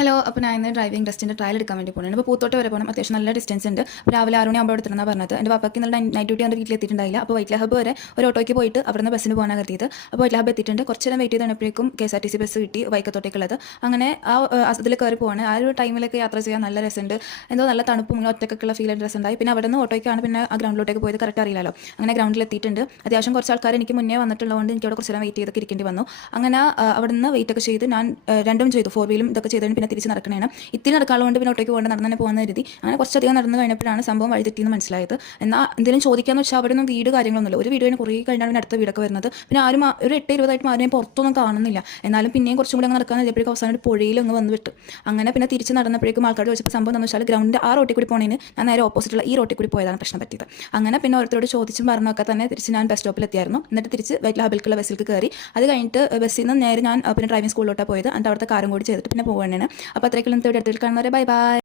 Hello, അപ്പോൾ ഞാൻ ഇന്ന് ഡ്രൈവിംഗ് ടെസ്റ്റിൻ്റെ ട്രയൽ എടുക്കാൻ വേണ്ടി പോകുന്നത്. ഇപ്പോൾ പൂത്തോട്ട് വരെ പോകണം. അത്യാവശ്യം നല്ല ഡിസ്റ്റൻസ് ഉണ്ട്. രാവിലെ 6 മണിയാകുമ്പോൾ അവിടെ എത്തണമെന്നാണ് പറഞ്ഞത്. എൻ്റെ പാപ്പയ്ക്ക് ഇന്നലെ നൈറ്റ് ഡ്യൂട്ടി ആണ്, വീട്ടിൽ എത്തിയിട്ടുണ്ടായില്ല. അപ്പോൾ വൈറ്റ്ല ഹബ്ബ് വരെ ഒരു ഓട്ടോയ്ക്ക് പോയിട്ട് അവിടുന്ന് ബസ്സിന് പോകാനാണ് കരുതിയത്. അപ്പോൾ വൈറ്റ്ല ഹബ്ബ് എത്തിയിട്ടുണ്ട്. കുറച്ച് നേരം വെയിറ്റ് ചെയ്തപ്പോഴേക്കും KSRTC ബസ് കിട്ടി, വൈക്കത്തോട്ടേക്കുള്ളത്. അങ്ങനെ അതിൽ കയറി പോവാണ്. ആ ഒരു ടൈമിലൊക്കെ യാത്ര ചെയ്യാൻ നല്ല രസമുണ്ട്. എന്തോ നല്ല തണുപ്പും ഒറ്റക്കൊക്കെയുള്ള ഫീൽ രസമുണ്ടായി. പിന്നെ അവിടെ നിന്ന് ഓട്ടോയ്ക്കാണ് പിന്നെ ആ ഗ്രൗണ്ടിലോട്ടേക്ക് പോയത്, കറക്റ്റ് അറിയില്ലല്ലോ. അങ്ങനെ ഗ്രൗണ്ടിൽ എത്തിയിട്ടുണ്ട്. അത്യാവശ്യം കുറച്ച് ആൾക്കാർ എനിക്ക് മുന്നേ വന്നിട്ടുള്ളതുകൊണ്ട് എനിക്ക് അവിടെ കുറച്ച് നേരം വെയിറ്റ് ചെയ്തൊക്കെ ഇരിക്കേണ്ടി വന്നു. അങ്ങനെ അവിടെ നിന്ന് വെയിറ്റ് ഒക്കെ ചെയ്ത് ഞാൻ രണ്ടും ചെയ്തു, 4 വീലും ഇതൊക്കെ ചെയ്തതിന് പിന്നെ തിരിച്ച് നടക്കണേണ്. ഇത്തിരി നടക്കാളുകൊണ്ട് പിന്നെ ഒട്ടേക്ക് പോകേണ്ട നടന്നു തന്നെ പോകുന്ന രീതി. അങ്ങനെ കുറച്ചധികം നടന്നു കഴിഞ്ഞപ്പോഴാണ് സംഭവം വഴിതെറ്റിയെന്ന് മനസ്സിലായത്. എന്നാൽ എന്തെങ്കിലും ചോദിക്കാന്ന് വെച്ചാൽ അവിടെ ഒന്നും വീട് കാര്യങ്ങളൊന്നുമില്ല. ഒരു വീഡിയോന് കുറേ കഴിഞ്ഞാണ് അടുത്ത വീടൊക്കെ വരുന്നത്. പിന്നെ ആരും ഒരു 8:20 ആരും പുറത്തൊന്നും കാണുന്നില്ല. എന്നാലും പിന്നെയും കുറച്ചും കൂടി അങ്ങ് നടക്കാൻ എപ്പോഴേക്കും അവസാനം ഒരു പുഴയിലൊന്ന് വന്ന് വിട്ടു. അങ്ങനെ പിന്നെ തിരിച്ച് നടന്നപ്പോഴേക്കും ആൾക്കാർ ചോദിച്ചപ്പോൾ സംഭവം എന്ന് വെച്ചാൽ ഗ്രൗണ്ടിൻ്റെ ആ റോട്ടിൽ കൂടി പോണേന് ഞാൻ നേരെ ഓപ്പോസിറ്റുള്ള ഈ റോട്ടിൽ കൂടി പോയതാണ് പ്രശ്നം പറ്റിയത്. അങ്ങനെ പിന്നെ ഓരോരുത്തരോട് ചോദിച്ചും പറഞ്ഞൊക്കെ തന്നെ തിരിച്ച് ഞാൻ ബസ് സ്റ്റോപ്പിൽ എത്തിയായിരുന്നു. എന്നിട്ട് തിരിച്ച് വൈറ്റ്ല ഹബ്ബിലേക്കുള്ള ബസ്സിലേക്ക് കയറി. അത് കഴിഞ്ഞിട്ട് ബസ്സിൽ നിന്ന് നേരെ ഞാൻ പിന്നെ ഡ്രൈവിംഗ് സ്കൂളിലോട്ടാണ് പോയത്. എന്നിട്ട് അവിടുത്തെ കാര്യം കൂടി ചെയ്തിട്ട് പിന്നെ പോവുകയാണ്. അപ്പോൾ അത്രയ്ക്കുള്ള അടുത്തിൽ കാണുന്നവരെ ബൈ ബൈ.